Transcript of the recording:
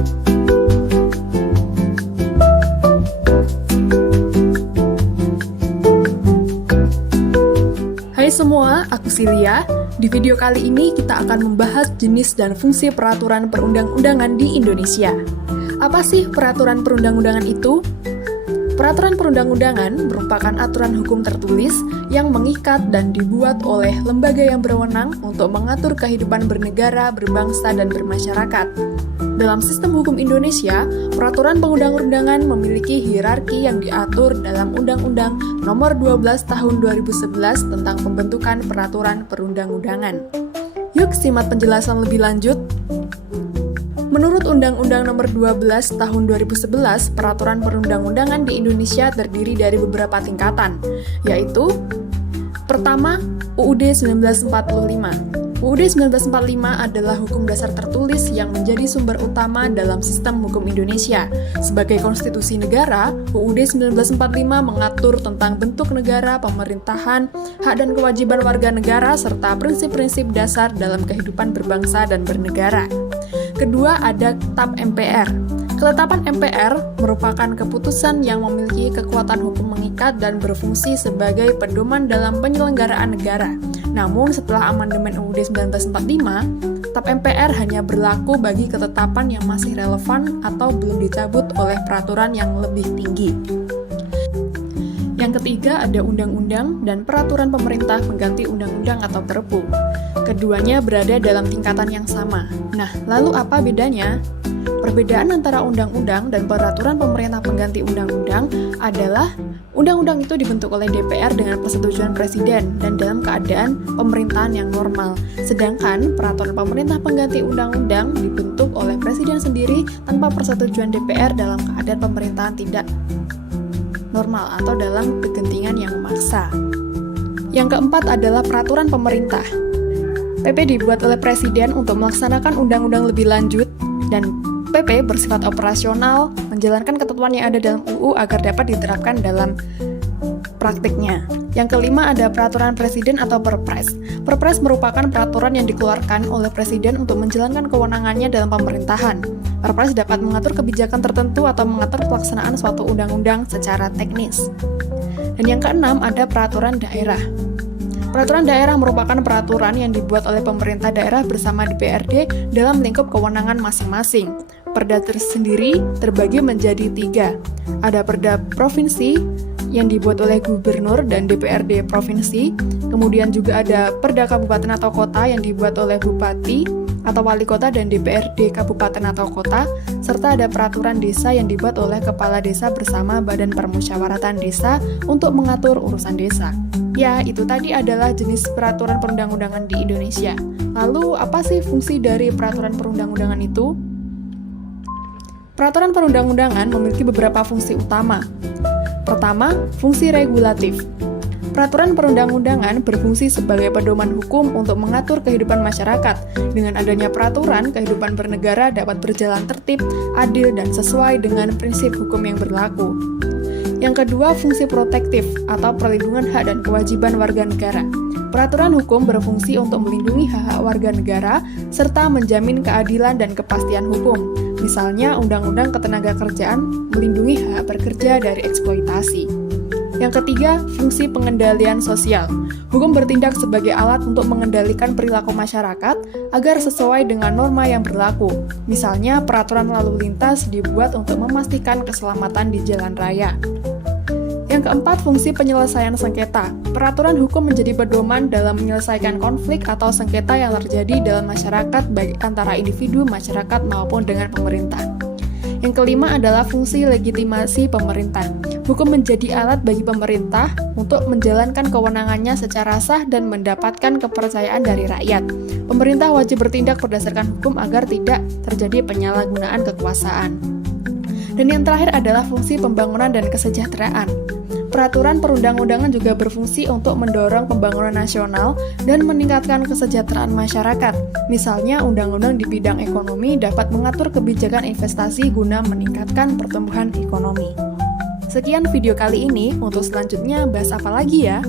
Hai semua, aku Silia. Di video kali ini kita akan membahas jenis dan fungsi peraturan perundang-undangan di Indonesia. Apa sih peraturan perundang-undangan itu? Peraturan perundang-undangan merupakan aturan hukum tertulis yang mengikat dan dibuat oleh lembaga yang berwenang untuk mengatur kehidupan bernegara, berbangsa, dan bermasyarakat. Dalam sistem hukum Indonesia, peraturan perundang-undangan memiliki hierarki yang diatur dalam Undang-Undang Nomor 12 Tahun 2011 tentang pembentukan peraturan perundang-undangan. Yuk simak penjelasan lebih lanjut. Menurut Undang-Undang Nomor 12 Tahun 2011, peraturan perundang-undangan di Indonesia terdiri dari beberapa tingkatan, yaitu pertama, UUD 1945. UUD 1945 adalah hukum dasar tertulis yang menjadi sumber utama dalam sistem hukum Indonesia. Sebagai konstitusi negara, UUD 1945 mengatur tentang bentuk negara, pemerintahan, hak dan kewajiban warga negara, serta prinsip-prinsip dasar dalam kehidupan berbangsa dan bernegara. Kedua, ada TAP MPR. Ketetapan MPR merupakan keputusan yang memiliki kekuatan hukum mengikat dan berfungsi sebagai pedoman dalam penyelenggaraan negara. Namun, setelah amandemen UUD 1945, TAP MPR hanya berlaku bagi ketetapan yang masih relevan atau belum dicabut oleh peraturan yang lebih tinggi. Yang ketiga, ada undang-undang dan peraturan pemerintah pengganti undang-undang atau Perpu. Keduanya berada dalam tingkatan yang sama. Nah, lalu apa bedanya? Perbedaan antara undang-undang dan peraturan pemerintah pengganti undang-undang adalah undang-undang itu dibentuk oleh DPR dengan persetujuan presiden dan dalam keadaan pemerintahan yang normal. Sedangkan peraturan pemerintah pengganti undang-undang dibentuk oleh presiden sendiri tanpa persetujuan DPR dalam keadaan pemerintahan tidak normal atau dalam kegentingan yang memaksa. Yang keempat adalah peraturan pemerintah. PP dibuat oleh presiden untuk melaksanakan undang-undang lebih lanjut dan PP bersifat operasional, menjalankan ketentuan yang ada dalam UU agar dapat diterapkan dalam praktiknya. Yang kelima ada peraturan presiden atau Perpres. Perpres merupakan peraturan yang dikeluarkan oleh presiden untuk menjalankan kewenangannya dalam pemerintahan. Perpres dapat mengatur kebijakan tertentu atau mengatur pelaksanaan suatu undang-undang secara teknis. Dan yang keenam ada peraturan daerah. Peraturan daerah merupakan peraturan yang dibuat oleh pemerintah daerah bersama DPRD dalam lingkup kewenangan masing-masing. Perda tersendiri terbagi menjadi 3. Ada perda provinsi yang dibuat oleh gubernur dan DPRD provinsi, kemudian juga ada perda kabupaten atau kota yang dibuat oleh bupati atau wali kota dan DPRD kabupaten atau kota, serta ada peraturan desa yang dibuat oleh kepala desa bersama badan permusyawaratan desa untuk mengatur urusan desa. Ya, itu tadi adalah jenis peraturan perundang-undangan di Indonesia. Lalu, apa sih fungsi dari peraturan perundang-undangan itu? Peraturan perundang-undangan memiliki beberapa fungsi utama. Pertama, fungsi regulatif. Peraturan perundang-undangan berfungsi sebagai pedoman hukum untuk mengatur kehidupan masyarakat. Dengan adanya peraturan, kehidupan bernegara dapat berjalan tertib, adil, dan sesuai dengan prinsip hukum yang berlaku. Yang kedua, fungsi protektif atau perlindungan hak dan kewajiban warga negara. Peraturan hukum berfungsi untuk melindungi hak-hak warga negara serta menjamin keadilan dan kepastian hukum. Misalnya, Undang-Undang Ketenagakerjaan melindungi hak pekerja dari eksploitasi. Yang ketiga, fungsi pengendalian sosial. Hukum bertindak sebagai alat untuk mengendalikan perilaku masyarakat agar sesuai dengan norma yang berlaku. Misalnya, peraturan lalu lintas dibuat untuk memastikan keselamatan di jalan raya. Yang keempat, fungsi penyelesaian sengketa. Peraturan hukum menjadi pedoman dalam menyelesaikan konflik atau sengketa yang terjadi dalam masyarakat baik antara individu, masyarakat, maupun dengan pemerintah. Yang kelima adalah fungsi legitimasi pemerintah. Hukum menjadi alat bagi pemerintah untuk menjalankan kewenangannya secara sah dan mendapatkan kepercayaan dari rakyat. Pemerintah wajib bertindak berdasarkan hukum agar tidak terjadi penyalahgunaan kekuasaan. Dan yang terakhir adalah fungsi pembangunan dan kesejahteraan. Peraturan perundang-undangan juga berfungsi untuk mendorong pembangunan nasional dan meningkatkan kesejahteraan masyarakat. Misalnya, undang-undang di bidang ekonomi dapat mengatur kebijakan investasi guna meningkatkan pertumbuhan ekonomi. Sekian video kali ini, untuk selanjutnya bahas apa lagi ya?